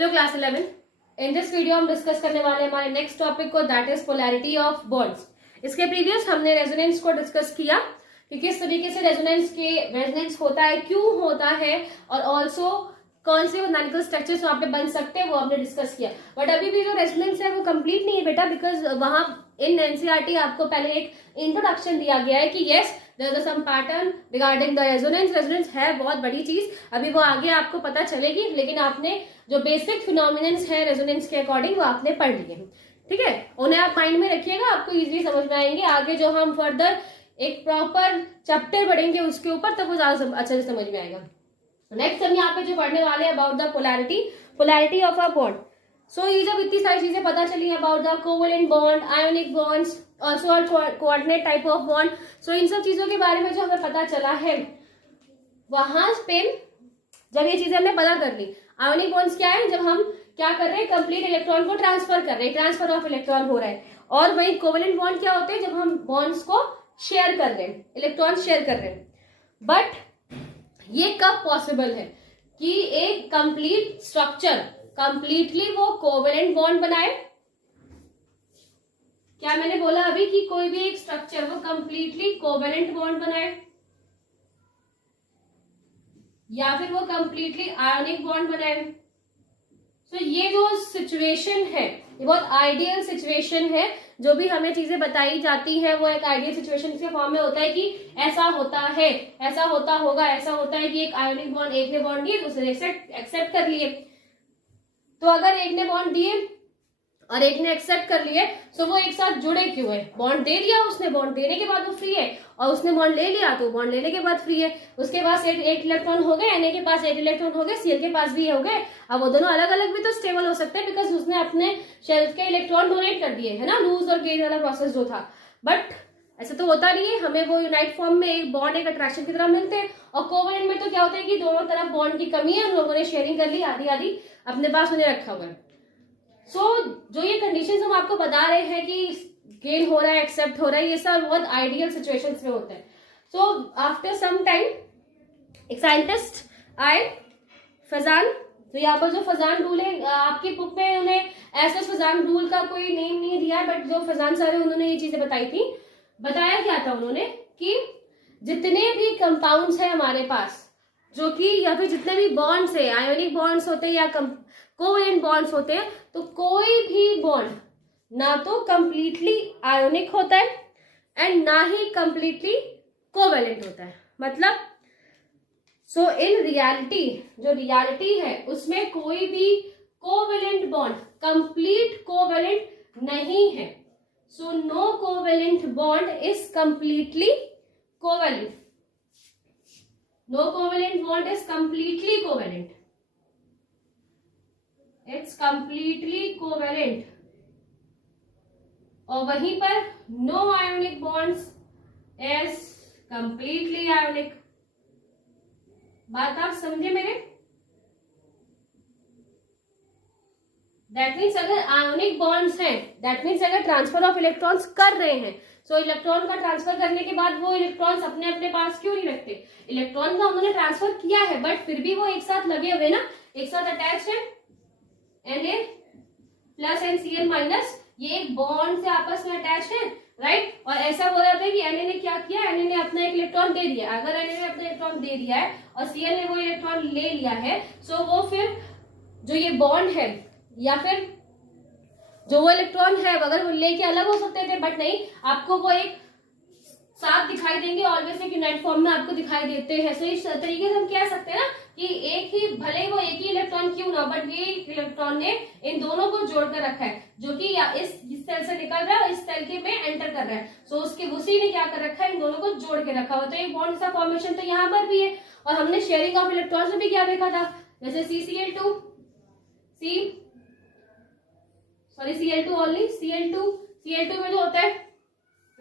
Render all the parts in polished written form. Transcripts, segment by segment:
Hello class 11। In this video हम discuss करने वाले हैं हमारे नेक्स्ट टॉपिक को, that is polarity of bonds. इसके प्रीवियस हमने रेजोनेंस को डिस्कस किया कि किस तरीके से रेजोनेंस होता है, क्यों होता है, और ऑल्सो कौन से मैकेनिकल स्ट्रक्चर्स वहां पे बन सकते हैं, वो हमने डिस्कस किया। बट अभी भी जो रेजोनेंस है वो कंप्लीट नहीं है बेटा, बिकॉज वहां इन एनसीईआरटी आपको पहले एक इंट्रोडक्शन दिया गया है कि yes there is some pattern regarding the resonance है बहुत बड़ी चीज, अभी वो आगे आपको पता चलेगी, लेकिन आपने जो बेसिक फिनोमिनन्स है रेजोनेंस के अकॉर्डिंग वो आपने पढ़ लिए। ठीक है, उन्हें आप माइंड में रखिएगा, आपको इजीली समझ में आएंगे। आगे जो हम फर्दर एक प्रॉपर चैप्टर पढ़ेंगे उसके ऊपर, तब वो ज्यादा अच्छे से समझ में आएगा। नेक्स्ट हम यहाँ पे जो पढ़ने वाले हैं about the polarity of a bond. So ये जब इतनी सारी चीजें पता चली about the covalent bond, ionic bonds, also coordinate type of bond, so इन सब चीजों के बारे में जो हमें पता चला है, वहां पे जब ये चीजें हमने पता कर ली, आयोनिक बॉन्ड्स क्या है, जब हम क्या कर रहे हैं, कंप्लीट इलेक्ट्रॉन को ट्रांसफर कर रहे हैं, ट्रांसफर ऑफ इलेक्ट्रॉन हो रहा है। और वही कोवेलेंट बॉन्ड क्या होते हैं, जब हम बॉन्ड्स को शेयर कर रहे हैं, इलेक्ट्रॉन शेयर कर रहे हैं। बट ये कब पॉसिबल है कि एक कंप्लीट स्ट्रक्चर कंप्लीटली वो कोवेलेंट बॉन्ड बनाए? क्या मैंने बोला अभी कि कोई भी एक स्ट्रक्चर वो कंप्लीटली कोवेलेंट बॉन्ड बनाए, या फिर वो कंप्लीटली आयोनिक बॉन्ड बनाए? तो ये जो सिचुएशन है ये बहुत आइडियल सिचुएशन है। जो भी हमें चीजें बताई जाती है वो एक आइडियल सिचुएशन के फॉर्म में होता है कि ऐसा होता है, ऐसा होता होगा, ऐसा होता है कि एक आयोनिक बॉन्ड एक ने बॉन्ड दिए, दूसरे एक्सेप्ट कर लिए। तो अगर एक ने बॉन्ड दिए और एक ने एक्सेप्ट कर लिए, तो वो एक साथ जुड़े क्यों है? बॉन्ड दे दिया उसने, बॉन्ड देने के बाद वो फ्री है, और उसने बॉन्ड ले लिया तो बॉन्ड लेने के बाद फ्री है। उसके पास एक इलेक्ट्रॉन हो गए, Na के पास एक इलेक्ट्रॉन हो गए, Cl के पास भी हो गए। अब वो दोनों अलग अलग भी तो स्टेबल हो सकते हैं, बिकॉज उसने अपने शेल्फ के इलेक्ट्रॉन डोनेट कर दिए है ना, लूज और गेन वाला प्रोसेस जो था। बट ऐसा तो होता नहीं है, हमें वो यूनाइट फॉर्म में एक बॉन्ड एक अट्रैक्शन की तरह मिलते हैं। और कोवेलेंट में तो क्या होता है कि दोनों तरफ बॉन्ड की कमी है, उन लोगों ने शेयरिंग कर ली, आधी आधी अपने पास उन्हें रखा हुआ है। जो ये कंडीशंस हम आपको बता रहे हैं कि गेन हो रहा है, एक्सेप्ट हो रहा है, ये सब बहुत आइडियल सिचुएशंस में होता है। सो आफ्टर सम टाइम एक साइंटिस्ट आए, फजान। तो यहाँ पर जो फजान रूल है, आपकी बुक में उन्हें ऐसे फजान रूल का कोई नेम नहीं दिया, बट जो फजान सर है उन्होंने ये चीजें बताई थी। बताया क्या था उन्होंने कि जितने भी कंपाउंड्स हैं हमारे पास, जो कि या फिर जितने भी बॉन्ड्स है, आयोनिक बॉन्ड्स होते हैं या कोवेलेंट बॉन्ड्स होते हैं, तो कोई भी बॉन्ड ना तो कंप्लीटली आयोनिक होता है एंड ना ही कंप्लीटली कोवेलेंट होता है। मतलब सो इन रियलिटी, जो रियलिटी है उसमें कोई भी कोवेलेंट बॉन्ड कंप्लीट कोवेलेंट नहीं है। So no covalent bond is completely covalent. No covalent bond is completely covalent, it's completely covalent. और वहीं पर no ionic bonds is completely ionic. बात आप समझे मेरे? दैट मीन्स अगर आयोनिक बॉन्ड्स हैं, दैट मीन्स अगर ट्रांसफर ऑफ इलेक्ट्रॉन्स कर रहे हैं, सो इलेक्ट्रॉन का ट्रांसफर करने के बाद वो इलेक्ट्रॉन्स अपने अपने पास क्यों नहीं रखते? इलेक्ट्रॉन का उन्होंने ट्रांसफर किया है, बट फिर भी वो एक साथ लगे हुए ना, एक साथ अटैच है, Na plus and Cl minus, ये एक बॉन्ड से आपस में अटैच है, राइट। और ऐसा बोला जाता है कि Na ने क्या किया, Na ने अपना एक इलेक्ट्रॉन दे दिया। अगर Na ने अपना इलेक्ट्रॉन दे दिया है और Cl ने वो इलेक्ट्रॉन ले लिया है, सो वो फिर जो ये बॉन्ड है या फिर जो वो इलेक्ट्रॉन है, अगर वो लेके अलग हो सकते थे, बट नहीं, आपको वो एक साथ दिखाई देंगे, ऑलवेज एक यूनाइट फॉर्म में आपको दिखाई देते हैं। सो इस तरीके से हम कह सकते हैं ना कि एक ही, भले वो एक ही इलेक्ट्रॉन क्यों ना, बट ये इलेक्ट्रॉन ने इन दोनों को जोड़कर रखा है, जो कि इस सेल से निकल रहा है और इस सेल के में एंटर कर रहा है। सो उसके उसी ने क्या कर रखा है, इन दोनों को जोड़ के रखा हुआ। तो एक बॉन्ड का फॉर्मेशन तो यहाँ पर भी है। और हमने शेयरिंग ऑफ इलेक्ट्रॉन्स में भी क्या देखा था, जैसे CCl2 ओनली, Cl2 में जो होता है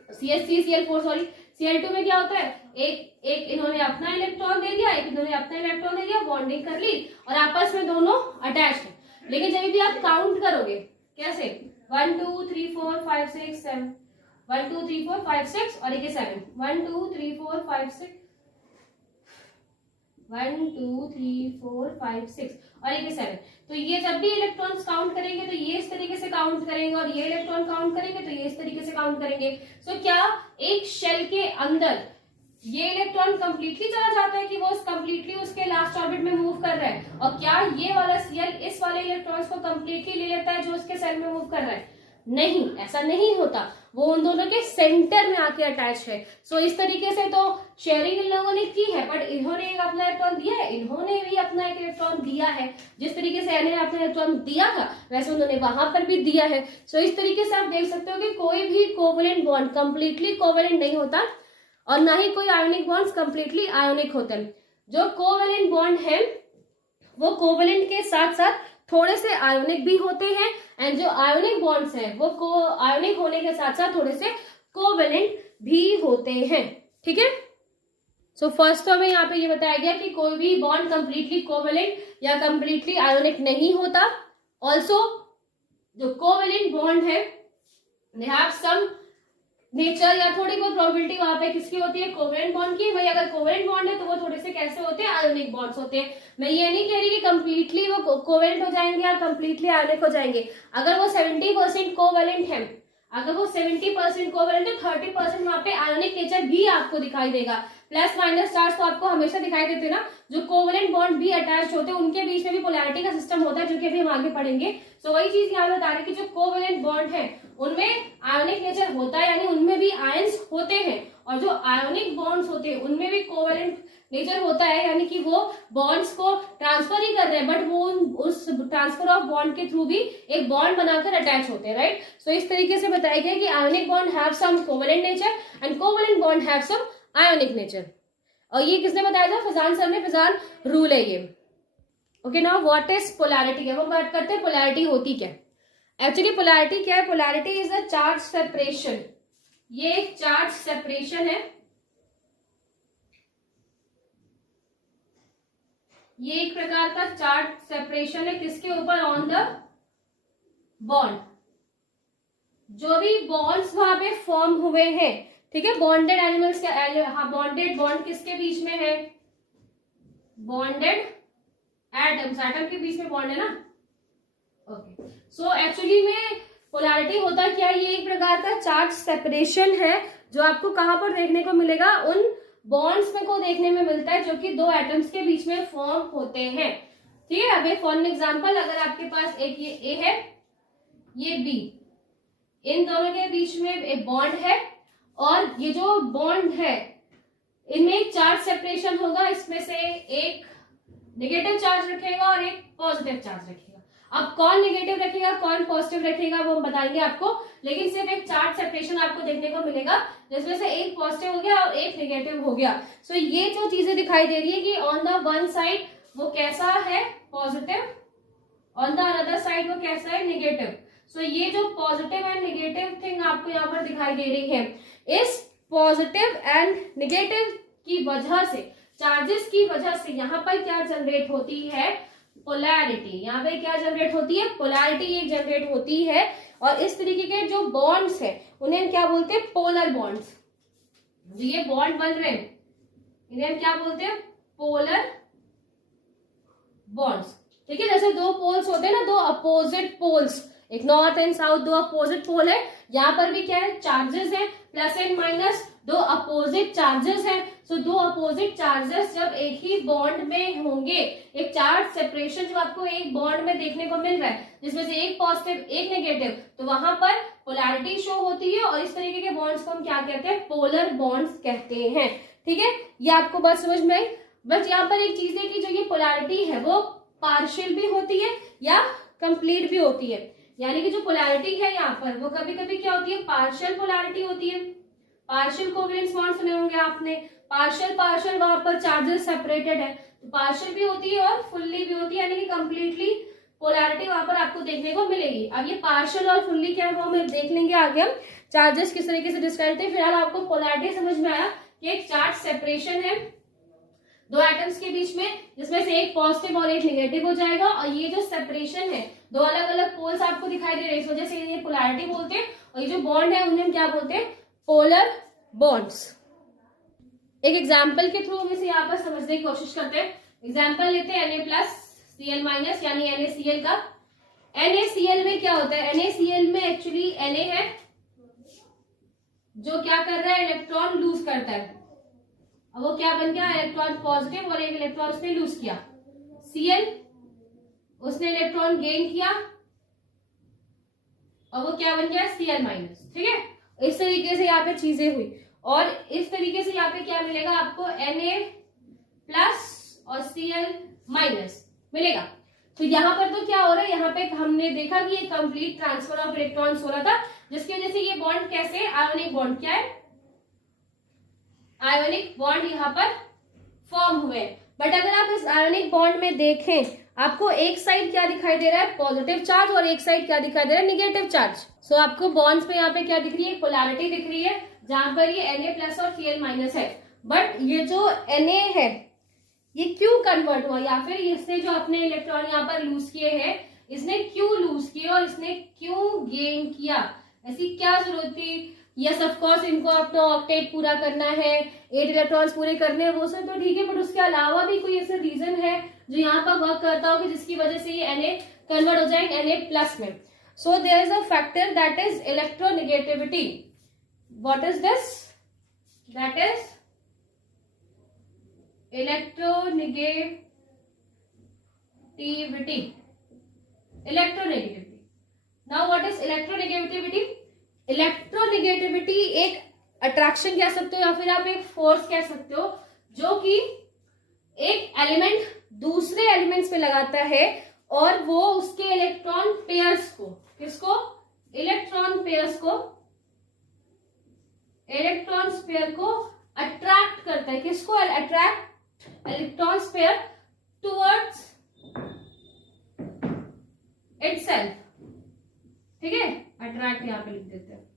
CH3Cl4 Cl2 में क्या होता है, एक इन्होंने अपना इलेक्ट्रॉन दे दिया, एक इन्होंने अपना इलेक्ट्रॉन दे दिया, बॉन्डिंग कर ली और आपस में दोनों अटैच है। लेकिन जब भी आप काउंट करोगे कैसे, 1 2 3 4 5 6 7, 1 2 3 4 5 6 और एक 7, 1 2 3 4 5 6, 1 2 3 4 5 6, और एक 7। तो ये जब भी इलेक्ट्रॉन्स काउंट करेंगे तो ये इस तरीके से काउंट करेंगे, और ये इलेक्ट्रॉन काउंट करेंगे तो ये इस तरीके से काउंट करेंगे। सो क्या एक शेल के अंदर ये इलेक्ट्रॉन कंप्लीटली चला जाता है कि वो कंप्लीटली उसके लास्ट ऑर्बिट में मूव कर रहा है, और क्या ये वाला सीएल इस वाले इलेक्ट्रॉन्स को कंप्लीटली ले लेता है जो उसके सेल में मूव कर रहा है? नहीं, ऐसा नहीं होता, वो उन दोनों के सेंटर में आके अटैच है। सो इस तरीके से तो शेयरिंग इन लोगों ने की है, बट इन्होंने एक अपना इलेक्ट्रॉन दिया है, इन्होंने भी अपना एक इलेक्ट्रॉन दिया है। जिस तरीके से इन्होंने अपना इलेक्ट्रॉन दिया था वैसे उन्होंने वहां पर भी दिया है। सो इस तरीके से आप देख सकते हो कि कोई भी कोवेलेंट बॉन्ड कंप्लीटली कोवेलेंट नहीं होता, और ना ही कोई आयोनिक बॉन्ड्स कंप्लीटली आयोनिक होते हैं। जो कोवेलेंट बॉन्ड है वो कोवेलेंट के साथ साथ थोड़े से आयोनिक भी होते हैं, एंड जो आयोनिक बॉन्ड्स हैं वो आयोनिक होने के साथ साथ थोड़े से कोवेलेंट भी होते हैं। ठीक है, सो फर्स्ट तो हमें यहाँ पे ये बताया गया कि कोई भी बॉन्ड कंप्लीटली कोवेलेंट या कंप्लीटली आयोनिक नहीं होता। ऑल्सो जो कोवेलेंट बॉन्ड है दे हैव सम नेचर या थोड़ी बहुत प्रोबेबिलिटी वहां पे किसकी होती है? कोवेलेंट बॉन्ड की। वही अगर कोवेलेंट बॉन्ड है तो वो थोड़े से कैसे होते हैं? आयोनिक बॉन्ड्स होते हैं। मैं ये नहीं कह रही कि कंप्लीटली वो कोवेलेंट हो जाएंगे या कंप्लीटली आयोनिक हो जाएंगे। अगर वो 70% कोवेलेंट है, अगर वो 70% कोवेलेंट है, 30% वहां पे आयोनिक नेचर भी आपको दिखाई देगा। प्लस माइनस चार्ज तो आपको हमेशा दिखाई देते ना। जो कोवेलेंट बॉन्ड भी अटैच होते हैं उनके बीच में भी पोलैरिटी का सिस्टम होता है, जो कि अभी हम आगे पढ़ेंगे। सो वही चीज यहाँ बता रहे कि जो कोवेलेंट बॉन्ड है उनमें आयोनिक नेचर होता है, यानी उनमें भी आयंस होते हैं, और जो आयोनिक बॉन्ड्स होते हैं उनमें भी कोवेलेंट नेचर होता है, यानी कि वो बॉन्ड्स को ट्रांसफर ही कर रहे हैं, बट वो उस ट्रांसफर ऑफ बॉन्ड के थ्रू भी एक बॉन्ड बनाकर अटैच होते हैं, राइट। सो इस तरीके से बताया गया कि ionic bond have some covalent nature and covalent bond have some ionic nature. और ये किसने बताया था? फजान सर ने, फजान रूल है ये। Okay, now what is polarity? अब हम बात करते हैं पोलैरिटी होती क्या है। एक्चुअली पोलैरिटी क्या है? Polarity is a charge separation. ये एक चार्ज सेपरेशन है, ये एक प्रकार का चार्ज सेपरेशन है। किसके ऊपर? On the bond. जो भी बॉन्ड्स वहां पे फॉर्म हुए हैं, ठीक है, बॉन्डेड एनिमल्स के, हाँ बॉन्डेड बॉन्ड किसके बीच में है? बॉन्डेड एटम्स, एटम के बीच में बॉन्ड है ना। ओके, सो एक्चुअली में पोलैरिटी होता क्या? ये एक प्रकार का चार्ज सेपरेशन है जो आपको कहां पर देखने को मिलेगा? उन बॉन्ड्स में को देखने में मिलता है जो कि दो एटम्स के बीच में फॉर्म होते हैं। ठीक है, अब फॉर एग्जांपल अगर आपके पास एक ये ए है, ये बी, इन दोनों के बीच में एक बॉन्ड है, और ये जो बॉन्ड है इनमें एक चार्ज सेपरेशन होगा। इसमें से एक नेगेटिव चार्ज रखेगा और एक पॉजिटिव चार्ज रखेगा। अब कौन नेगेटिव रखेगा कौन पॉजिटिव रखेगा वो हम बताएंगे आपको, लेकिन सिर्फ एक चार्ज सेपरेशन आपको देखने को मिलेगा जिसमें से एक पॉजिटिव हो गया और एक नेगेटिव हो गया। सो ये जो चीजें दिखाई दे रही है कि ऑन द वन साइड वो कैसा है? Positive, on the another side वो कैसा है? नेगेटिव। सो ये जो पॉजिटिव एंड नेगेटिव थिंग आपको यहाँ पर दिखाई दे रही है, इस पॉजिटिव एंड नेगेटिव की वजह से, चार्जेस की वजह से यहाँ पर क्या जनरेट होती है? पोलैरिटी। यहाँ पे क्या जनरेट होती है? पोलैरिटी ये जनरेट होती है। और इस तरीके के जो बॉन्ड्स है उन्हें हम क्या बोलते हैं? Polar bonds. जो ये बॉन्ड बन रहे हैं इन्हें हम क्या बोलते हैं? Polar bonds. ठीक है, जैसे दो पोल्स होते हैं ना, दो अपोजिट पोल्स, एक नॉर्थ एंड साउथ, दो अपोजिट पोल है। यहाँ पर भी क्या है? चार्जेस है, प्लस एंड माइनस, दो अपोजिट चार्जेस हैं। सो दो अपोजिट चार्जेस जब एक ही बॉन्ड में होंगे, एक चार्ज सेपरेशन जो आपको एक बॉन्ड में देखने को मिल रहा है जिसमें से एक पॉजिटिव एक नेगेटिव, तो वहां पर पोलैरिटी शो होती है। और इस तरीके के बॉन्ड्स को हम क्या कहते हैं? पोलर बॉन्ड्स कहते हैं। ठीक है, ये आपको बात समझ में आई। बस यहाँ पर एक चीज है कि जो ये पोलैरिटी है वो पार्शियल भी होती है या कंप्लीट भी होती है। यानी कि जो पोलैरिटी है यहाँ पर वो कभी कभी क्या होती है? पार्शियल पोलैरिटी होती है। पार्शियल कोवेलेंट बॉन्ड सुने होंगे आपने, पार्शियल पार्शियल वहां पर चार्जेस सेपरेटेड है, तो पार्शियल भी होती है और फुल्ली भी होती है, यानी कि कंप्लीटली पोलैरिटी वहां पर आपको देखने को मिलेगी। अब ये पार्शियल और फुल्ली क्या है वो हम देख लेंगे आगे, हम चार्जेस किस तरीके से डिस्क्राइब करते हैं। फिलहाल आपको पोलैरिटी समझ में आया कि एक चार्ज सेपरेशन है दो एटम्स के बीच में, जिसमें से एक पॉजिटिव और एक नेगेटिव हो जाएगा। और ये जो सेपरेशन है, दो अलग अलग पोल्स आपको दिखाई दे रहे हैं, इस वजह से ये पोलैरिटी बोलते हैं। और ये जो बॉन्ड है उन्हें हम क्या बोलते हैं? Polar bonds. एक एग्जाम्पल के थ्रू हम इसे यहाँ पर समझने की कोशिश करते हैं। एग्जाम्पल लेते हैं Na+ Cl माइनस यानी NaCl का। NaCl में क्या होता है, NaCl में एक्चुअली Na है जो क्या कर रहा है, इलेक्ट्रॉन लूज करता है। अब वो क्या बन गया, इलेक्ट्रॉन पॉजिटिव और एक इलेक्ट्रॉन उसने लूज किया। Cl उसने इलेक्ट्रॉन गेन किया और वो क्या बन गया, Cl माइनस। ठीक है, इस तरीके से यहाँ पे चीजें हुई और इस तरीके से यहाँ पे क्या मिलेगा आपको, Na प्लस और Cl माइनस मिलेगा। तो यहाँ पर तो क्या हो रहा है, यहाँ पे हमने देखा कि ये कंप्लीट ट्रांसफर ऑफ इलेक्ट्रॉन्स हो रहा था, जिसकी वजह से ये बॉन्ड कैसे, आयोनिक बॉन्ड क्या है, आयोनिक बॉन्ड यहाँ पर फॉर्म हुए। बट अगर आप इस आयोनिक बॉन्ड में देखें, आपको एक साइड क्या दिखाई दे रहा है, पॉजिटिव चार्ज, और एक साइड क्या दिखाई दे रहा है, निगेटिव चार्ज। सो आपको बॉन्ड्स पे यहाँ पे क्या दिख रही है, पोलैरिटी दिख रही है, जहां पर ये Na प्लस और Cl माइनस है। बट ये जो Na है ये क्यों कन्वर्ट हुआ, या फिर इसने जो अपने इलेक्ट्रॉन यहाँ पर लूज किए हैं, इसने क्यों लूज किए और इसने क्यों गेन किया, ऐसी क्या जरूरत थी। यस ऑफ कोर्स इनको अपना ऑक्टेट पूरा करना है, 8 इलेक्ट्रॉन्स पूरे करने हैं, वो सब तो ठीक है, बट उसके अलावा भी कोई ऐसा रीजन है जो यहाँ पर वर्क करता हो कि जिसकी वजह से ये Na कन्वर्ट हो जाए Na प्लस में। So there is a factor that is electronegativity. What is this, that is electronegativity. Electronegativity. Now what is electronegativity, electronegativity एक अट्रैक्शन कह सकते हो या फिर आप एक फोर्स कह सकते हो, जो कि एक एलिमेंट दूसरे एलिमेंट्स पे लगाता है और वो उसके इलेक्ट्रॉन पेयर्स को, किसको, इलेक्ट्रॉन पेयर्स को, इलेक्ट्रॉन पेयर को अट्रैक्ट करता है। किसको attract, electron pair towards itself. ठीक है, अट्रैक्ट यहाँ पे लिख देते हैं,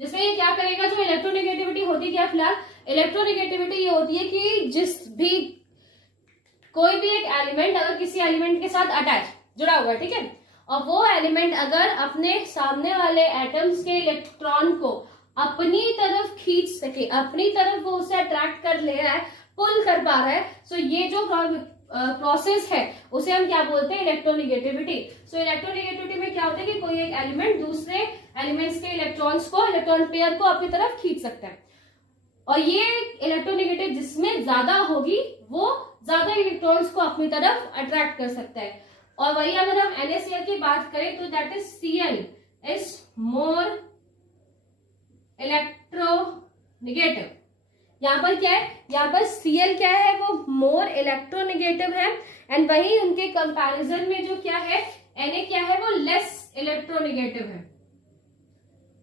जिसमें ये क्या करेगा, जो इलेक्ट्रोनेगेटिविटी होती है क्या, फिलहाल इलेक्ट्रोनेगेटिविटी ये होती है कि जिस भी कोई भी एक एलिमेंट अगर किसी एलिमेंट के साथ अटैच जुड़ा हुआ है, ठीक है, और वो एलिमेंट अगर अपने सामने वाले एटम्स के इलेक्ट्रॉन को अपनी तरफ खींच सके, अपनी तरफ वो उसे अट्रैक्ट कर ले रहा है, पुल कर पा रहा है, सो ये जो प्रोसेस है उसे हम क्या बोलते हैं, इलेक्ट्रोनेगेटिविटी। सो इलेक्ट्रोनेगेटिविटी में क्या होता है कि कोई एक एलिमेंट दूसरे एलिमेंट्स के इलेक्ट्रॉन्स को, इलेक्ट्रॉन पेयर को अपनी तरफ खींच सकता है, और ये इलेक्ट्रोनेगेटिव जिसमें ज्यादा होगी वो ज्यादा इलेक्ट्रॉन्स को अपनी तरफ अट्रैक्ट कर सकता है। और वही अगर हम NaCl की बात करें तो that is Cl is more electronegative. यहाँ पर क्या है, यहाँ पर Cl क्या है, वो मोर इलेक्ट्रोनेगेटिव है, एंड वही उनके कंपैरिजन में जो क्या है, Na क्या है, वो लेस इलेक्ट्रोनेगेटिव है,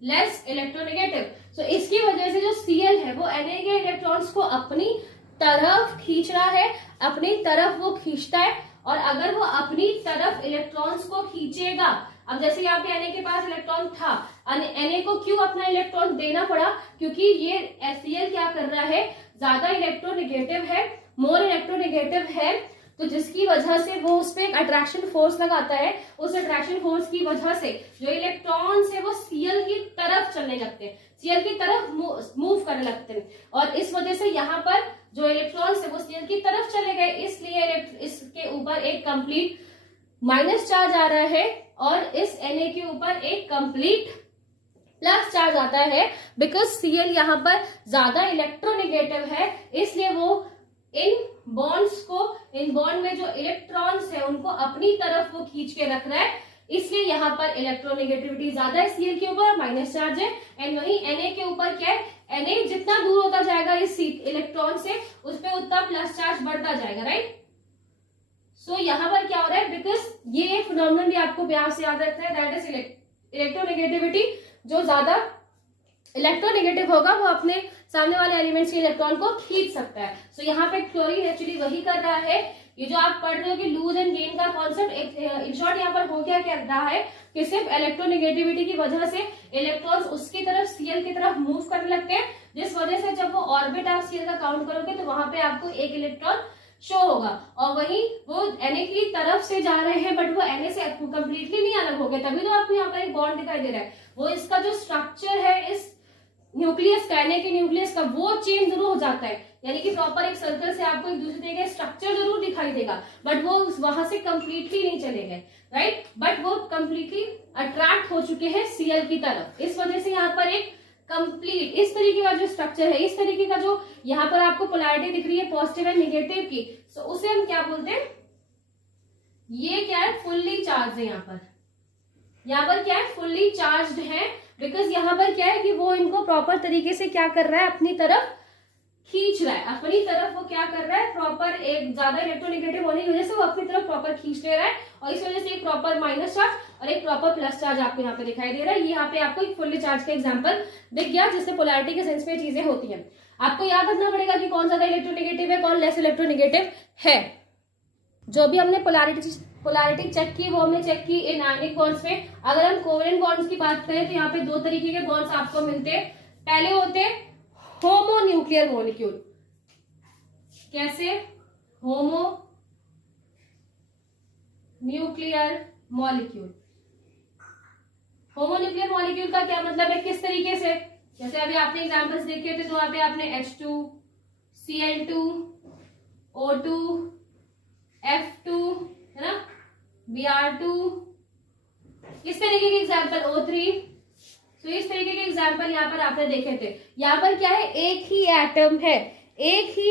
लेस इलेक्ट्रोनेगेटिव। सो इसकी वजह से जो Cl है वो Na के इलेक्ट्रॉन्स को अपनी तरफ खींच रहा है, अपनी तरफ वो खींचता है, और अगर वो अपनी तरफ इलेक्ट्रॉन्स को खींचेगा, अब जैसे यहाँ पे Na के पास इलेक्ट्रॉन था, Na को क्यों अपना इलेक्ट्रॉन देना पड़ा, क्योंकि ये Cl क्या कर रहा है, ज्यादा इलेक्ट्रोनेगेटिव है, मोर इलेक्ट्रोनेगेटिव है, तो जिसकी वजह से वो उस पर एक अट्रैक्शन फोर्स लगाता है। उस अट्रैक्शन फोर्स की वजह से जो इलेक्ट्रॉन्स है वो Cl की तरफ चलने लगते हैं, Cl की तरफ मूव करने लगते हैं, और इस वजह से यहाँ पर जो इलेक्ट्रॉन्स है वो Cl की तरफ चले गए, इसलिए इसके ऊपर एक कंप्लीट माइनस चार्ज आ रहा है और इस Na के ऊपर एक कंप्लीट प्लस चार्ज आता है, बिकॉज Cl यहाँ पर ज्यादा इलेक्ट्रोनेगेटिव है, इसलिए वो इन बॉन्ड्स को, इन बॉन्ड में जो इलेक्ट्रॉन्स है उनको अपनी तरफ वो खींच के रख रहा है, इसलिए यहाँ पर इलेक्ट्रोनेगेटिविटी ज्यादा है Cl के ऊपर, माइनस चार्ज है, एंड वही Na के ऊपर क्या है, Na जितना दूर होता जाएगा इस इलेक्ट्रॉन से उस पर उतना प्लस चार्ज बढ़ता जाएगा, राइट। सो यहाँ पर क्या हो रहा है, बिकॉज ये फिनोमेनन भी आपको प्यार से याद रखना है, दैट इज इलेक्ट्रोनेगेटिविटी। जो ज्यादा इलेक्ट्रोनेगेटिव होगा वो अपने सामने वाले एलिमेंट्स के इलेक्ट्रॉन को खींच सकता है। सो यहाँ पे क्लोरीन एक्चुअली वही कर रहा है, ये जो आप पढ़ रहे हो कि लूज एंड गेन का कॉन्सेप्ट, इन शॉर्ट यहाँ पर हो क्या कह रहा है कि सिर्फ इलेक्ट्रोनेगेटिविटी की वजह से इलेक्ट्रॉन्स उसकी तरफ Cl की तरफ मूव करने लगते हैं, जिस वजह से जब वो ऑर्बिट आप Cl का काउंट करोगे तो वहां पे आपको एक इलेक्ट्रॉन शो होगा, और वही वो Na की तरफ से जा रहे हैं, बट वो Na से कंप्लीटली नहीं अलग हो गए, तभी तो आपको यहाँ पर एक बॉन्ड दिखाई दे रहा है। वो इसका जो स्ट्रक्चर है इस न्यूक्लियस का, Na के न्यूक्लियस का, वो चेंज जरूर हो जाता है, यानी कि प्रॉपर एक सर्कल से आपको एक दूसरे का स्ट्रक्चर जरूर दिखाई देगा, बट वो वहां से कंप्लीटली नहीं चले गए, राइट, बट वो कंप्लीटली अट्रैक्ट हो चुके हैं सीएल की तरफ। इस वजह से यहाँ पर एक कंप्लीट इस तरीके का जो स्ट्रक्चर है, इस तरीके का जो यहाँ पर आपको पोलैरिटी दिख रही है पॉजिटिव एंड निगेटिव की, तो उसे हम क्या बोलते हैं, ये क्या है, फुल्ली चार्ज है। यहाँ पर क्या है, फुल्ली चार्ज है, बिकॉज यहाँ पर क्या है कि वो इनको प्रॉपर तरीके से क्या कर रहा है, अपनी तरफ खींच रहा है, अपनी तरफ वो क्या कर रहा है, प्रॉपर एक ज्यादा इलेक्ट्रोनेगेटिव होने की वजह से वो अपनी तरफ प्रॉपर खींच ले रहा है, और इस वजह से एक प्रॉपर माइनस चार्ज और एक प्रॉपर प्लस चार्ज आपको यहाँ पे दिखाई दे रहा है। ये यहाँ पे आपको एक फुल्ली चार्ज का एग्जांपल दिख गया, जिससे पोलैरिटी के सेंस में चीजें होती हैं। आपको याद रखना पड़ेगा कि कौन ज्यादा इलेक्ट्रोनेगेटिव है, कौन लेस इलेक्ट्रोनेगेटिव है। जो भी हमने पोलैरिटी चेक की वो हमने चेक की इन आयनिक बॉन्ड्स में। अगर हम कोवेलेंट बॉन्ड्स की बात करें तो यहाँ पे दो तरीके के बॉन्ड्स आपको मिलते हैं। पहले होते हैं होमोन्यूक्लियर मॉलिक्यूल। कैसे? Homo nuclear molecule. Homonuclear molecule का क्या मतलब है, किस तरीके से, जैसे अभी आपने एग्जांपल्स देखे थे, तो वहां पे आपने H2, Cl2, O2, F2, है ना, Br2, इस तरीके के एग्जांपल O3, तो इस तरीके के एग्जांपल यहाँ पर आपने देखे थे। यहाँ पर क्या है, एक ही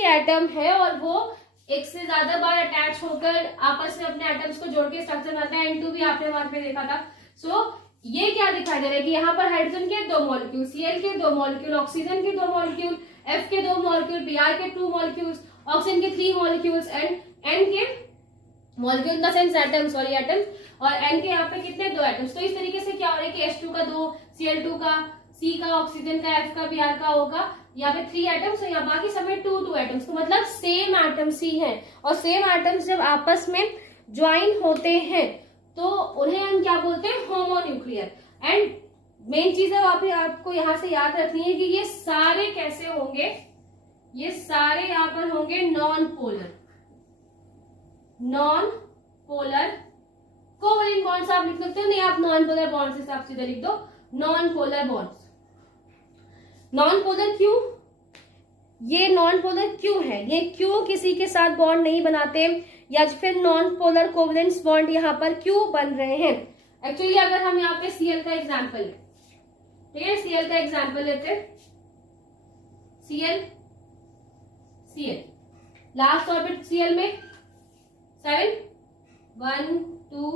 एटम है और वो एक से ज्यादा बार अटैच होकर आपस में अपने एटम्स को जोड़ के स्ट्रक्चर बनाता है। N2 भी आपने वहां पे देखा था। सो ये क्या दिखाई दे रहा है कि यहाँ पर हाइड्रोजन के 2 मॉलिक्यूल, Cl के 2 मॉलिक्यूल, ऑक्सीजन के 2 मॉलिक्यूल, F के 2 मॉलिक्यूल, Br के 2 मॉलिक्यूल्स, ऑक्सीजन के 3 मॉलिक्यूल्स एंड N के molecule in the sense atoms, sorry atoms, और N के यहाँ पे कितने, 2 एटम्स। तो इस तरीके से क्या हो रहा है कि H2 का 2, Cl2 का, C का, ऑक्सीजन का, F का, Br का, O का, यहाँ पे 3 एटम्स, और यहाँ बाकी सब में 2 एटम्स। तो मतलब सेम एटम्स ही हैं, और सेम एटम्स जब आपस में ज्वाइन होते हैं तो उन्हें हम क्या बोलते हैं, होमोन्यूक्लियर। एंड मेन चीज है वहां पे आपको यहाँ से याद रखनी है कि ये सारे कैसे होंगे, ये सारे यहाँ पर होंगे नॉन पोलर कोवेलेंट बॉन्ड्स आप लिख सकते हो, नहीं आप नॉन पोलर बॉन्ड्स हिसाब से लिख दो, non polar bonds. Non polar क्यों, ये नॉन पोलर क्यों है, ये क्यों किसी के साथ बॉन्ड नहीं बनाते, या फिर नॉन पोलर कोवेलेंट बॉन्ड यहाँ पर क्यों बन रहे हैं। एक्चुअली अगर हम यहाँ पे Cl का एग्जांपल, ठीक है, Cl का एग्जांपल लेते हैं, Cl लास्ट ऑर्बिट Cl में 7, 1 2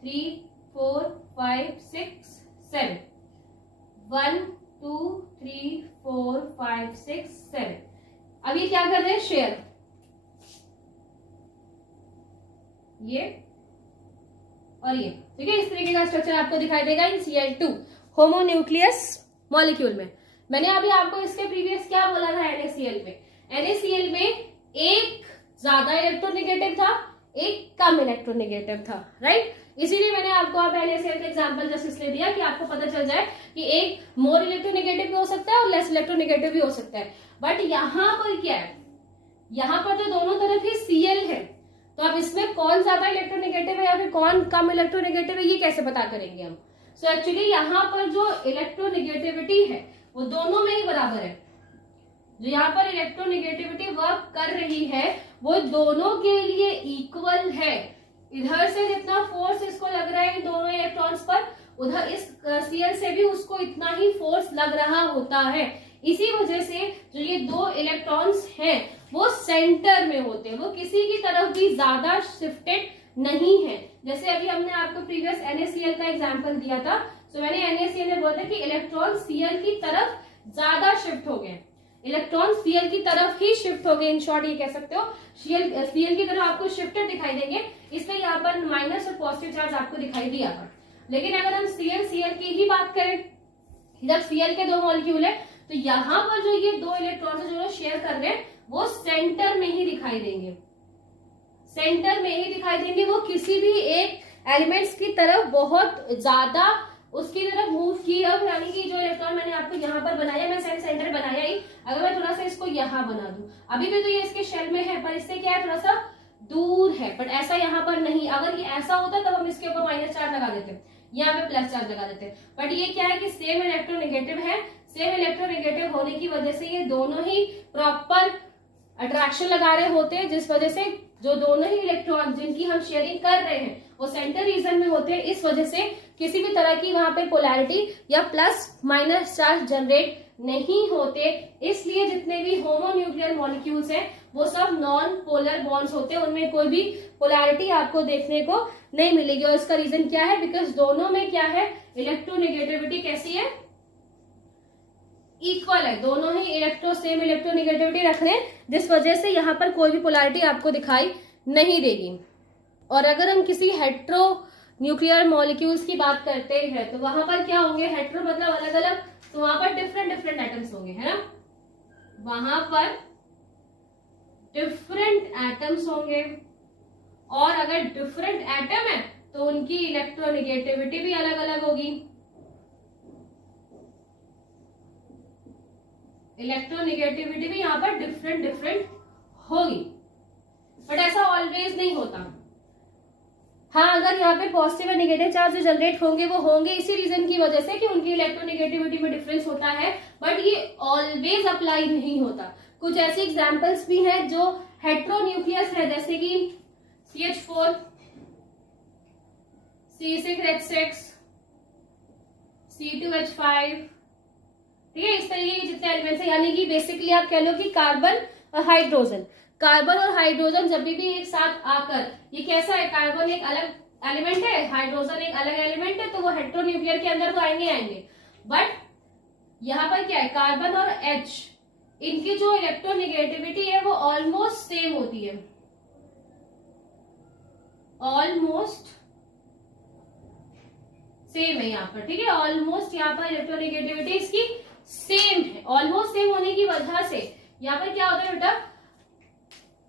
3 4 5 6 7, 1 2 3 4 5 6 7। अब ये क्या कर रहे हैं, शेयर, ये और ये, ठीक है, इस तरीके का स्ट्रक्चर आपको दिखाई देगा इन Cl2 होमोन्यूक्लियस मॉलिक्यूल में। मैंने अभी आपको इसके प्रीवियस क्या बोला था, NaCl में, NaCl में एक ज्यादा इलेक्ट्रोनेगेटिव था, एक कम इलेक्ट्रोनेगेटिव था, राइट। इसीलिए मैंने आपको आप NaCl का एग्जांपल जस्ट इसलिए दिया कि आपको पता चल जाए कि एक मोर इलेक्ट्रोनेगेटिव भी हो सकता है और लेस इलेक्ट्रोनेगेटिव भी हो सकता है। बट यहाँ पर क्या है, यहाँ पर तो दोनों तरफ ही Cl है, तो अब इसमें कौन ज्यादा इलेक्ट्रोनेगेटिव है या फिर कौन कम इलेक्ट्रोनेगेटिव है, ये कैसे पता करेंगे हम। सो एक्चुअली यहाँ पर जो इलेक्ट्रोनेगेटिविटी है वो दोनों में ही बराबर है। जो यहाँ पर इलेक्ट्रोनेगेटिविटी वर्क कर रही है वो दोनों के लिए इक्वल है। इधर से जितना फोर्स इसको लग रहा है इन दोनों इलेक्ट्रॉन्स पर, उधर इस Cl से भी उसको इतना ही फोर्स लग रहा होता है। इसी वजह से जो ये 2 इलेक्ट्रॉन्स हैं वो सेंटर में होते हैं, वो किसी की तरफ भी ज्यादा शिफ्टेड नहीं है। जैसे अभी हमने आपको प्रीवियस NaCl का एग्जांपल दिया था, तो मैंने NaCl में बोला था कि इलेक्ट्रॉन Cl की तरफ ज्यादा शिफ्ट हो गए, इलेक्ट्रॉन Cl की तरफ ही शिफ्ट हो गए। इन शॉर्ट ये कह सकते हो Cl की तरफ आपको शिफ्टेड दिखाई देंगे, इसलिए यहाँ पर माइनस और पॉजिटिव चार्ज आपको दिखाई दिया था। लेकिन अगर हम Cl की ही बात करें, जब Cl के 2 मॉलिक्यूल है तो यहाँ पर जो ये 2 इलेक्ट्रॉन जो शेयर कर रहे हैं वो सेंटर में ही दिखाई देंगे, सेंटर में ही दिखाई देंगे। वो किसी भी एक एलिमेंट्स की तरफ बहुत ज्यादा उसकी तरफ मूव की, अब यानी कि जो इलेक्ट्रॉन मैंने आपको यहाँ पर बनाया, मैं सेंटर बनाया ही, अगर मैं थोड़ा सा इसको यहाँ बना दूं, अभी भी तो ये इसके शेल में है पर इससे क्या है, थोड़ा सा दूर है, बट ऐसा यहाँ पर नहीं। अगर ये ऐसा होता तब हम इसके ऊपर माइनस चार्ज लगा देते, यहाँ पे प्लस चार्ज लगा देते, बट ये क्या है कि सेम इलेक्ट्रोनेगेटिव है। सेम इलेक्ट्रोनेगेटिव होने की वजह से ये दोनों ही प्रॉपर अट्रैक्शन लगा रहे होते हैं, जिस वजह से जो दोनों ही इलेक्ट्रॉन जिनकी हम शेयरिंग कर रहे हैं वो सेंटर रीजन में होते हैं। इस वजह से किसी भी तरह की वहां पे पोलैरिटी या प्लस माइनस चार्ज जनरेट नहीं होते। इसलिए जितने भी होमोन्यूक्लियर मॉलिक्यूल्स हैं वो सब नॉन पोलर बॉन्ड्स होते हैं, उनमें कोई भी पोलैरिटी आपको देखने को नहीं मिलेगी। और इसका रीजन क्या है? बिकॉज दोनों में क्या है, इलेक्ट्रोनेगेटिविटी कैसी है, इक्वल है। दोनों ही सेम इलेक्ट्रोनेगेटिविटी रख रहे हैं, जिस वजह से यहाँ पर कोई भी पोलैरिटी आपको दिखाई नहीं देगी। और अगर हम किसी हेट्रो न्यूक्लियर मॉलिक्यूल्स की बात करते हैं तो वहां पर क्या होंगे, हेट्रो मतलब अलग अलग, तो वहां पर डिफरेंट डिफरेंट एटम्स होंगे, है ना, वहां पर डिफरेंट एटम्स होंगे। और अगर डिफरेंट एटम है तो उनकी इलेक्ट्रोनेगेटिविटी भी अलग अलग होगी। इलेक्ट्रोनेगेटिविटी भी यहाँ पर डिफरेंट डिफरेंट होगी, बट ऐसा ऑलवेज नहीं होता। हाँ, अगर यहाँ पे पॉजिटिव और नेगेटिव चार्ज जो जनरेट होंगे वो होंगे इसी रीजन की वजह से कि उनकी इलेक्ट्रोनेगेटिविटी में डिफरेंस होता है, बट ये ऑलवेज अप्लाई नहीं होता। कुछ ऐसी एग्जांपल्स भी हैं जो हेट्रोन्यूक्लियस है, जैसे कि CH4, C6H6, C2H5, ठीक है, इस तरीके के जितने एलिमेंट्स हैं, यानी कि बेसिकली आप कह लो कि कार्बन और हाइड्रोजन, कार्बन और हाइड्रोजन जब भी एक साथ आकर, ये कैसा है, कार्बन एक अलग एलिमेंट है, हाइड्रोजन एक अलग एलिमेंट है, तो वो हेट्रोन्यूक्लियर के अंदर तो आएंगे। बट यहाँ पर क्या है, कार्बन और H, इनकी जो इलेक्ट्रोनेगेटिविटी है वो ऑलमोस्ट सेम होती है, ऑलमोस्ट सेम है यहाँ पर, ठीक है, ऑलमोस्ट यहाँ पर इलेक्ट्रोनेगेटिविटी इसकी सेम है। ऑलमोस्ट सेम होने की वजह से यहाँ पर क्या होता है बेटा,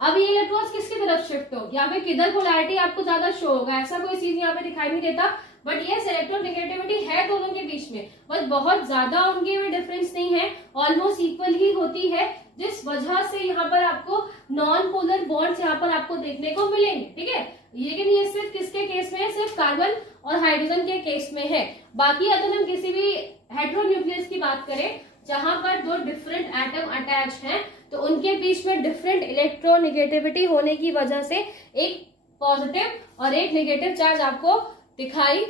अब ये इलेक्ट्रॉन्स किसकी तरफ शिफ्ट हो, यहाँ पे किधर पोलैरिटी आपको ज्यादा शो होगा, ऐसा कोई चीज यहाँ पे दिखाई नहीं देता। बट ये इलेक्ट्रोनेगेटिविटी है दोनों के बीच में, बस बहुत ज्यादा उनके में डिफरेंस नहीं है, ऑलमोस्ट इक्वल ही होती है, जिस वजह से यहाँ पर आपको नॉन पोलर बॉन्ड्स यहाँ पर आपको देखने को मिलेंगे, ठीक है। लेकिन ये सिर्फ किसके केस में है, सिर्फ कार्बन और हाइड्रोजन के केस में है। बाकी अगर हम किसी भी हेट्रोन्यूक्लियस की बात करें जहां पर दो डिफरेंट एटम अटैच हैं, तो उनके बीच में डिफरेंट इलेक्ट्रोनेगेटिविटी होने की वजह से एक पॉजिटिव और एक नेगेटिव चार्ज आपको दिखाई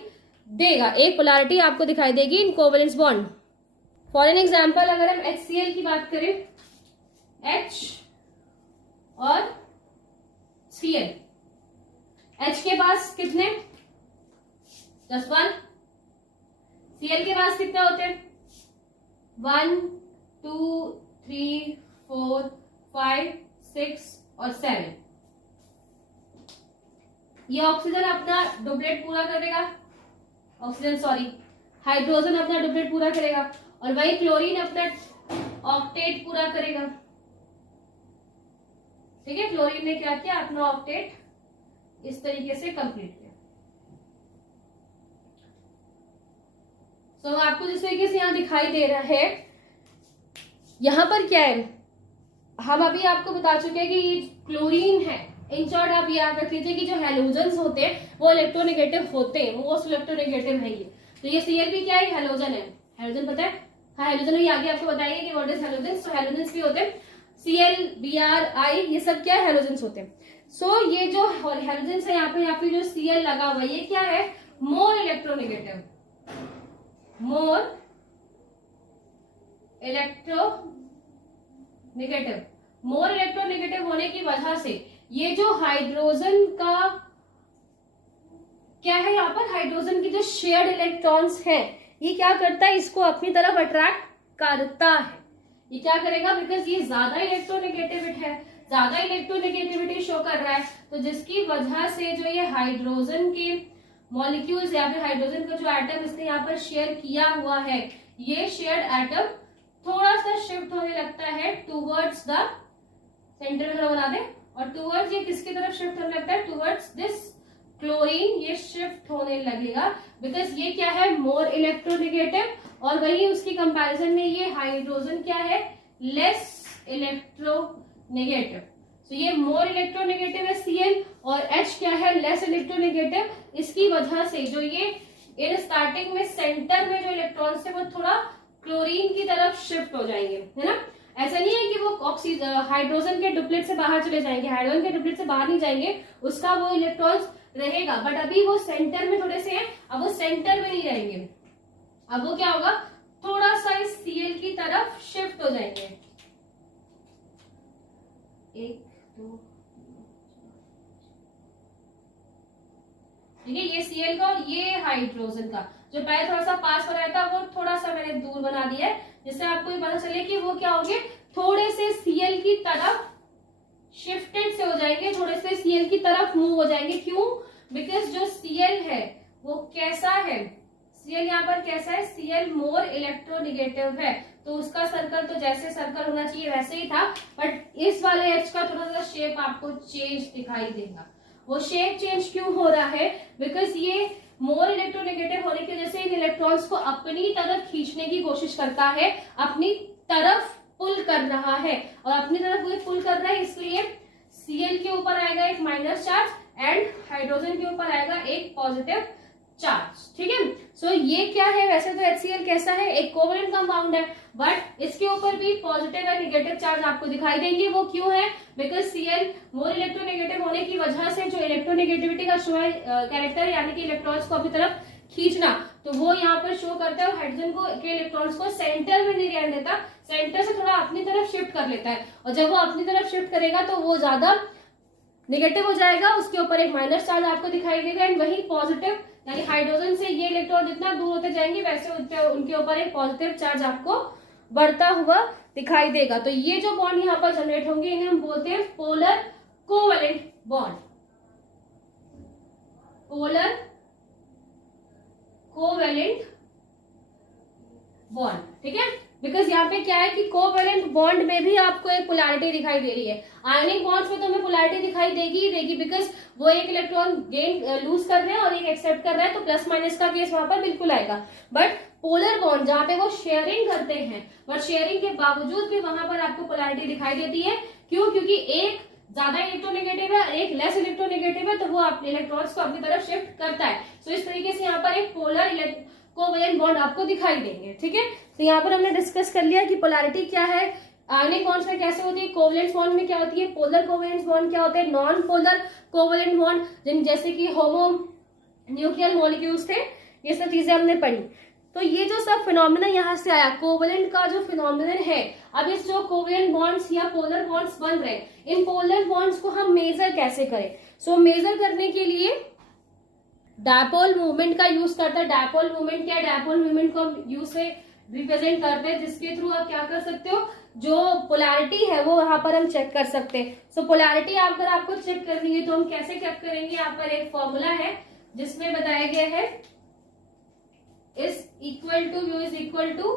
देगा, एक पोलैरिटी आपको दिखाई देगी इन कोवेलेंस बॉन्ड। फॉर एन एग्जांपल, अगर हम HCl की बात करें, H और Cl, H के पास कितने, जस्ट 1, Cl के पास कितने होते हैं, 1 2 3 4 5 6 और 7। ये ऑक्सीजन अपना डुप्लेट पूरा करेगा, हाइड्रोजन अपना डुप्लेट पूरा करेगा, और वही क्लोरीन अपना ऑक्टेट पूरा करेगा, ठीक है। क्लोरीन ने क्या किया, अपना ऑक्टेट इस तरीके से कंप्लीट किया। तो आपको जिस तरीके से यहाँ दिखाई दे रहा है, यहाँ पर क्या है, हम अभी आपको बता चुके हैं कि ये क्लोरीन है। इन शॉर्ट आप याद रख लीजिए कि जो हैलोजन्स होते हैं वो इलेक्ट्रोनेगेटिव होते हैं, मोस्ट इलेक्ट्रोनेगेटिव है ये। तो ये Cl भी क्या है, हैलोजन है, हैलोजन पता है, हाँ हैलोजन ही आगे आपको बताएंगे कि व्हाट इज हैलोजन्स। तो हैलोजन्स भी होते हैं, Cl, Br, I, ये सब क्या है, हैलोजन्स होते हैं। सो ये जो हैलोजन्स है यहाँ पे जो Cl लगा हुआ, ये क्या है, मोर इलेक्ट्रोनेगेटिव, मोर इलेक्ट्रोनेगेटिव होने की वजह से ये जो हाइड्रोजन का क्या है, यहाँ पर हाइड्रोजन की जो शेयर्ड इलेक्ट्रॉन्स है, ये क्या करता है, इसको अपनी तरफ अट्रैक्ट करता है। ये क्या करेगा, बिकॉज ये ज्यादा इलेक्ट्रोनेगेटिविटी शो कर रहा है, तो जिसकी वजह से जो ये हाइड्रोजन के मॉलिक्यूल्स या फिर हाइड्रोजन का जो एटम इसने यहाँ पर शेयर किया हुआ है, ये शेयर्ड एटम थोड़ा सा शिफ्ट होने लगता है टूवर्ड्स द सेंटर में बना दे, और टूवर्ड्स ये किसकी तरफ शिफ्ट होने लगता है, टूवर्ड्स दिस क्लोरीन ये शिफ्ट होने लगेगा, बिकॉज ये क्या है, मोर इलेक्ट्रोनेगेटिव, और वही उसकी कंपैरिजन में ये हाइड्रोजन क्या है, लेस इलेक्ट्रोनेगेटिव। तो ये मोर इलेक्ट्रोनेगेटिव है Cl, और H क्या है, लेस इलेक्ट्रोनेगेटिव। इसकी वजह से जो ये इन स्टार्टिंग में सेंटर में जो इलेक्ट्रॉन्स है वो थोड़ा क्लोरीन की तरफ शिफ्ट हो जाएंगे, है ना। ऐसा नहीं है कि वो ऑक्सीजन हाइड्रोजन के डुप्लेट से बाहर चले जाएंगे, हाइड्रोजन के डुप्लेट से बाहर नहीं जाएंगे, उसका वो इलेक्ट्रॉन्स रहेगा, बट अभी वो सेंटर में थोड़े से है, अब वो सेंटर में नहीं रहेंगे, अब वो क्या होगा, थोड़ा सा इस Cl की तरफ शिफ्ट हो जाएंगे। 1 2 ठीक है, ये Cl का और ये हाइड्रोजन का जो पहले थोड़ा सा पास हो रहा था वो थोड़ा सा मैंने दूर बना दिया है, जिससे आपको ये पता चले कि वो क्या होंगे, थोड़े से Cl की तरफ शिफ्टेड से हो जाएंगे, थोड़े से Cl की तरफ मूव हो जाएंगे। क्यों? बिकॉज जो Cl है वो कैसा है, Cl यहाँ पर कैसा है, Cl मोर इलेक्ट्रोनिगेटिव है, तो उसका सर्कल तो जैसे सर्कल होना चाहिए वैसे ही था, बट इस वाले H का थोड़ा सा शेप आपको चेंज दिखाई देगा। वो शेप चेंज क्यों हो रहा है, बिकॉज ये मोर इलेक्ट्रोनेगेटिव होने की वजह से इन इलेक्ट्रॉन्स को अपनी तरफ खींचने की कोशिश करता है, अपनी तरफ पुल कर रहा है, और अपनी तरफ वो पुल कर रहा है, इसलिए Cl के ऊपर आएगा एक माइनस चार्ज एंड हाइड्रोजन के ऊपर आएगा एक पॉजिटिव चार्ज। ठीक है, सो ये क्या है, वैसे तो HCl कैसा है, एक कोवेलेंट कंपाउंड है, बट इसके ऊपर भी पॉजिटिव और नेगेटिव चार्ज आपको दिखाई देंगे। वो क्यों है, बिकॉज Cl मोर इलेक्ट्रोनेगेटिव होने की वजह से जो इलेक्ट्रोनेगेटिविटी का शो है कैरेक्टर, यानी कि इलेक्ट्रॉन्स को अपनी तरफ खींचना, तो वो यहाँ पर शो करता है। हाइड्रोजन को के इलेक्ट्रॉन्स को सेंटर में नहीं रहने देता, सेंटर से थोड़ा अपनी तरफ शिफ्ट कर लेता है, और जब वो अपनी तरफ शिफ्ट करेगा तो वो ज्यादा नेगेटिव हो जाएगा, उसके ऊपर एक माइनस चार्ज आपको दिखाई देगा, एंड वही पॉजिटिव यानी हाइड्रोजन से ये इलेक्ट्रॉन जितना दूर होते जाएंगे वैसे उनके ऊपर एक पॉजिटिव चार्ज आपको बढ़ता हुआ दिखाई देगा। तो ये जो बॉन्ड यहाँ पर जनरेट होंगे इन्हें हम बोलते हैं polar covalent bond, polar covalent bond. ठीक है, बिकॉज यहाँ पे क्या है कि कोवेलेंट बॉन्ड में भी आपको एक पोलैरिटी दिखाई दे रही है। आयनिक बॉन्ड्स में तो हमें पोलैरिटी दिखाई देगी ही देगी, बिकॉज वो एक इलेक्ट्रॉन गेन लूज कर रहे हैं और एक एक्सेप्ट कर रहा है, तो प्लस माइनस का केस वहां पर बिल्कुल आएगा। बट पोलर बॉन्ड जहां पे वो शेयरिंग करते हैं, बट शेयरिंग के बावजूद भी वहां पर आपको पोलैरिटी दिखाई देती है। क्यों? क्योंकि एक ज्यादा इलेक्ट्रोनेगेटिव है, एक लेस इलेक्ट्रोनेगेटिव है, तो वो इलेक्ट्रॉन्स को अपनी तरफ शिफ्ट करता है। सो इस तरीके से यहाँ पर एक पोलर कोवेलेंट बॉन्ड आपको दिखाई देंगे। ठीक है, तो यहाँ पर हमने डिस्कस कर लिया कि पोलैरिटी क्या है, आयनिक बॉन्ड्स में कैसे होती है, कोवेलेंट बॉन्ड में क्या होती है, पोलर कोवेलेंट बॉन्ड क्या होते हैं, नॉन पोलर कोवेलेंट बॉन्ड जैसे कि होमो न्यूक्लियर मॉलिक्यूल्स थे, ये सब चीजें हमने पढ़ी। तो ये जो सब फिनोमिना यहाँ से आया, कोवेलेंट का जो फिनोमिनन है, अब इस जो कोवेलेंट बॉन्ड्स या पोलर बॉन्ड्स बन रहे हैं, इन पोलर बॉन्ड्स को हम मेजर कैसे करें। सो मेजर करने के लिए डायपोल मूवमेंट का यूज करते हैं। डायपोल मूवमेंट क्या है, डायपोल मूवमेंट को हम यू से रिप्रेजेंट करते हैं, जिसके थ्रू आप क्या कर सकते हो, जो पोलैरिटी है वो वहां पर हम चेक कर सकते हैं। सो पोलैरिटी अगर आपको चेक करनी है तो हम कैसे चेक करेंगे, यहाँ पर एक फॉर्मूला है जिसमें बताया गया है is equal to U is equal to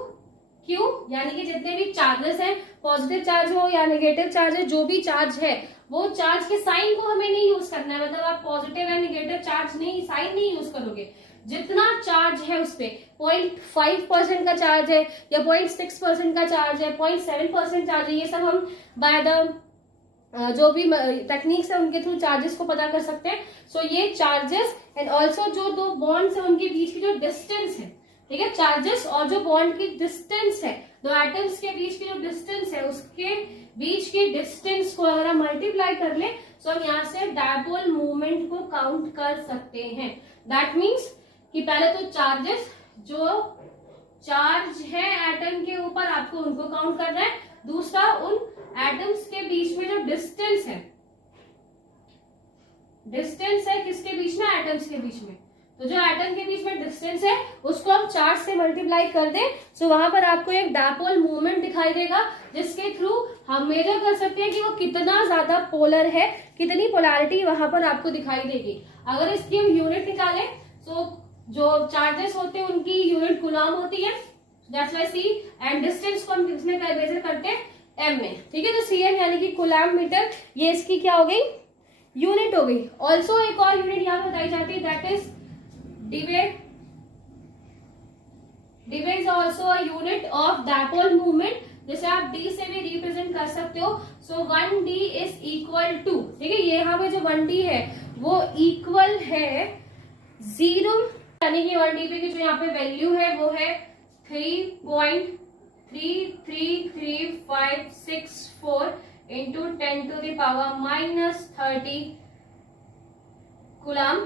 Q, यानी कि जितने भी चार्जेस हैं, पॉजिटिव चार्ज हो या नेगेटिव चार्ज है, जो भी चार्ज है वो चार्ज के साइन को हमें नहीं यूज करना है, मतलब आप पॉजिटिव या नेगेटिव चार्ज नहीं, साइन नहीं यूज करोगे, जितना चार्ज है उस पे 0.5% का चार्ज है या 0.6% का चार्ज है, 0.7% चार्ज है, ये सब हम बाय द जो भी टेक्निक्स है उनके थ्रू चार्जेस को पता कर सकते हैं। सो ये चार्जेस एंड ऑल्सो जो दो बॉन्ड्स है उनके बीच की जो डिस्टेंस है, ठीक है, चार्जेस और जो बॉन्ड की डिस्टेंस है, दो एटम्स के बीच की जो डिस्टेंस है उसके बीच की डिस्टेंस को अगर हम मल्टीप्लाई कर ले तो हम यहाँ से डायपोल मूवमेंट को काउंट कर सकते हैं। दैट मीन्स कि पहले तो चार्जेस, जो चार्ज है एटम के ऊपर आपको उनको काउंट करना है, दूसरा उन एटम्स के बीच में जो डिस्टेंस है, डिस्टेंस है किसके बीच में, एटम्स के बीच में, तो जो एटम के बीच में डिस्टेंस है उसको हम चार्ज से मल्टीप्लाई कर दें, सो वहां पर आपको एक डायपोल मूवमेंट दिखाई देगा, जिसके थ्रू हम मेजर कर सकते हैं कि वो कितना ज्यादा पोलर है, कितनी पोलैरिटी वहां पर आपको दिखाई देगी। अगर इसकी हम यूनिट निकालें तो जो चार्जेस होते हैं उनकी यूनिट कूलम होती है, that's why C, and distance को हम किसमें मेजर करते हैं, एम में। ठीक है, तो सीएम यानी कि कूलम मीटर, ये इसकी क्या हो गई, यूनिट हो गई। ऑल्सो एक और यूनिट यहाँ पर बताई जाती है, that is डिवेट। डिवेट is also a unit of dipole movement, जैसे आप डी से भी रिप्रेजेंट कर सकते हो। सो 1d इज इक्वल टू, ठीक है, ये यहाँ पे जो 1d है वो इक्वल है 0, यानी कि 1d की जो यहाँ पे वैल्यू है वो है 3.0 33356 इंटू 10⁻⁻30 कूलम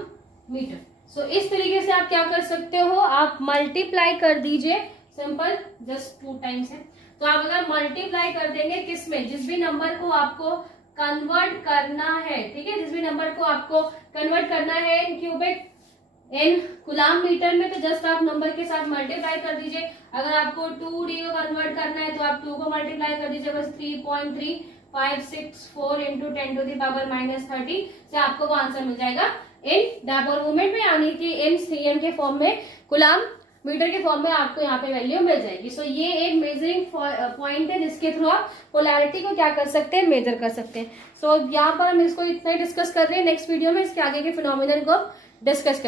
मीटर। सो इस तरीके से आप क्या कर सकते हो, आप मल्टीप्लाई कर दीजिए, सिंपल, जस्ट 2 टाइम्स है। तो आप अगर मल्टीप्लाई कर देंगे किस में, जिस भी नंबर को आपको कन्वर्ट करना है, ठीक है, जिस भी नंबर को आपको कन्वर्ट करना है इन क्यूबिक इन कूलम मीटर में, तो जस्ट आप नंबर के साथ मल्टीप्लाई कर दीजिए। अगर आपको 2D को कन्वर्ट करना है तो आप 2 को मल्टीप्लाई कर दीजिए, बस 3.3564 इंटू 10⁻⁻30 से आपको वो आंसर मिल जाएगा इन डायपोल मूवमेंट में, यानी कि इन सीएम के फॉर्म में, कूलम मीटर के फॉर्म में आपको यहाँ पे वैल्यू मिल जाएगी। सो ये एक मेजरिंग पॉइंट है जिसके थ्रू आप पोलैरिटी को क्या कर सकते हैं, मेजर कर सकते हैं। सो यहाँ पर हम इसको इतना ही डिस्कस कर रहे हैं, नेक्स्ट वीडियो में इसके आगे के फिनोमिनन को डिस्कस करेंगे।